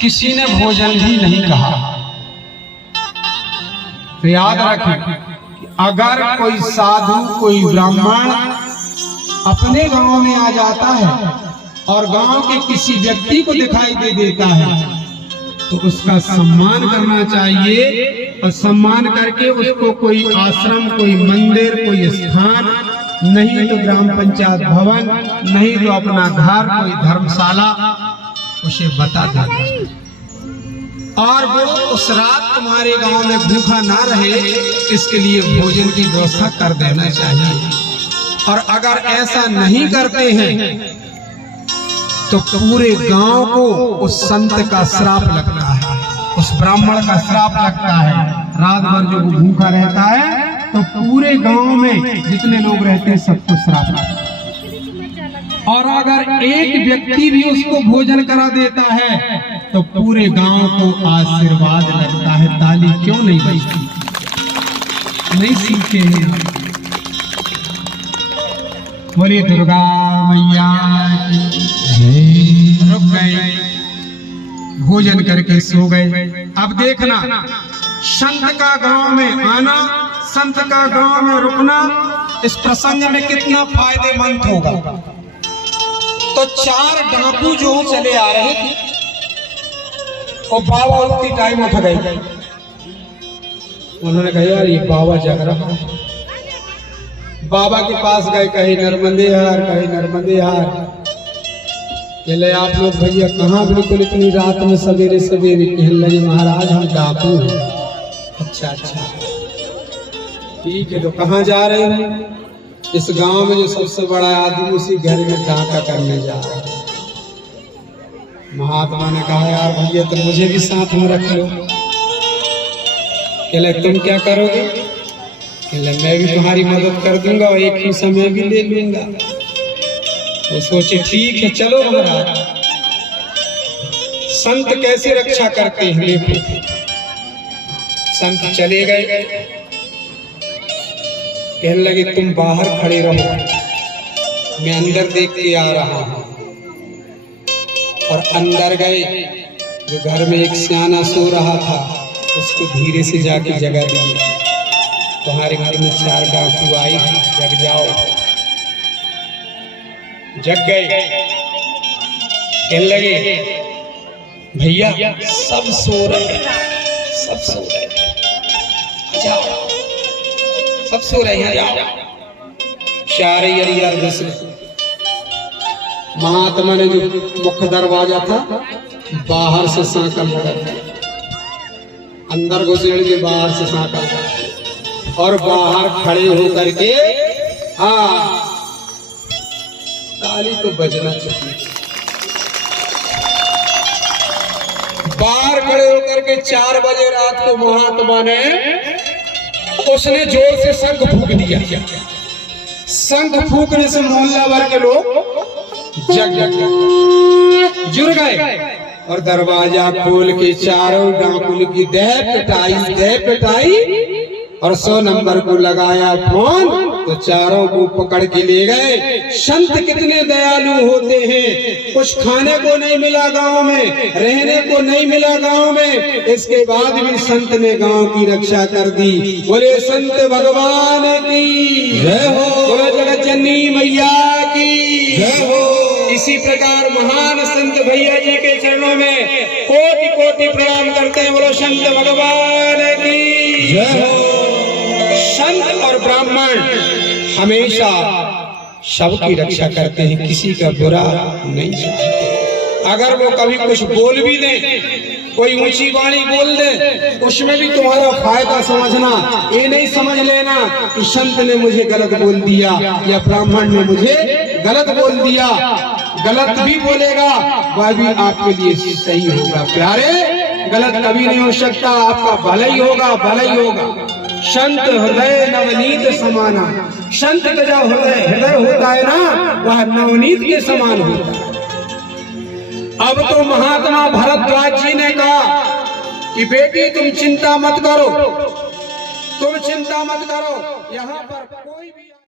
किसी ने भोजन भी नहीं कहा। तो याद रखें, अगर कोई साधु, कोई ब्राह्मण अपने गांव में आ जाता है और गांव के किसी व्यक्ति को दिखाई दे देता है तो उसका सम्मान करना चाहिए, और सम्मान करके उसको कोई आश्रम, कोई मंदिर, कोई स्थान, नहीं तो ग्राम पंचायत भवन, नहीं तो अपना घर, कोई धर्मशाला उसे बता देना, और वो उस रात तुम्हारे गांव में भूखा ना रहे, इसके लिए भोजन की व्यवस्था कर देना चाहिए। और अगर ऐसा नहीं करते हैं तो पूरे गांव को उस संत का श्राप लगता है, उस ब्राह्मण का श्राप लगता है। रात भर जो भूखा रहता है तो पूरे गांव में जितने लोग रहते हैं सबको श्राप लगता है। और अगर एक व्यक्ति भी उसको भोजन करा देता है तो पूरे गांव को आशीर्वाद लगता है। ताली क्यों नहीं बजती? नहीं सीखे हैं। बोलिए दुर्गा मैया की जय। रुक गए, भोजन करके सो गए। अब देखना, संत का गांव में आना, संत का गांव में रुकना इस प्रसंग में कितना फायदेमंद होगा। तो 4 डाकू जो चले आ रहे थे और बाबा उतनी टाइम उठ गए। उन्होंने कहा यार ये बाबा जग रहा है। बाबा के पास गए, कहे नर्मदे हार, कहे नर्मदे हार। चले आप लोग भैया कहाँ बिल्कुल इतनी रात में सवेरे सवेरे? कहने लगे महाराज हम डाकू हैं। अच्छा अच्छा ठीक है, तो कहाँ जा रहे हैं? इस गांव में जो सबसे बड़ा आदमी उसी घर में डाका करने जा रहा है। महात्मा ने कहा यार भैया तो मुझे भी साथ में रख लो। कहले तुम क्या करोगे? कहले मैं भी तुम्हारी मदद कर दूंगा और एक ही समय भी ले लूंगा। वो सोचे ठीक है चलो महाराज। संत कैसे रक्षा करते हैं देखो। संत चले गए, कहने लगे तुम बाहर खड़े रहो, मैं अंदर देख के आ रहा हूं। और अंदर गए, जो घर में एक सियाना सो रहा था उसको धीरे से जाके जगा दिए। तुम्हारे घर में 4 डाकू आए, जग जाओ। जग गए, कहने लगे भैया सब सो रहे, सब सो रहे, जाओ सब सो रहे हैं, जाओ। चारे अर्घ से महात्मा ने जो मुख्य दरवाजा था बाहर से सांकल लगा दिया, अंदर घुसेड़ के बाहर से सांकल, और बाहर खड़े होकर के हाँ ताली तो बजना चाहिए। बाहर खड़े होकर के 4 बजे रात को महात्मा ने उसने जोर से शंख फूंक दिया। शंख फूंकने से मोहल्ला भर के लोग जुड़ गए और दरवाजा खोल के चारों डाकुल की दह पिटाई और 100 नंबर को लगाया फोन, तो चारों को पकड़ के ले गए। संत कितने दयालु होते हैं। कुछ खाने को नहीं मिला गांव में, रहने को नहीं मिला गांव में, इसके बाद भी संत ने गांव की रक्षा कर दी। बोले संत भगवान की जय हो, बोले जगत जननी मैया की जय हो। इसी प्रकार महान संत भैया जी के चरणों में कोटि कोटि प्रणाम करते हैं। बोलो संत भगवान की जय हो। संत और ब्राह्मण हमेशा सबकी रक्षा करते हैं, किसी का बुरा नहीं चाहते। अगर वो कभी कुछ बोल भी दे, कोई ऊंची वाणी बोल दे, उसमें भी तुम्हारा फायदा समझना। ये नहीं समझ लेना कि संत ने मुझे गलत बोल दिया या ब्राह्मण ने मुझे गलत बोल दिया। गलत भी बोलेगा वह भी आपके लिए सही होगा। प्यारे गलत कभी नहीं हो सकता, आपका भला ही होगा, भला ही होगा। संत हृदय नवनीत समाना, संत का जो हृदय होता है ना वह नवनीत के समान होता है। अब तो महात्मा भरद्वाज जी ने कहा कि बेटी तुम चिंता मत करो, तुम चिंता मत करो, यहाँ पर कोई भी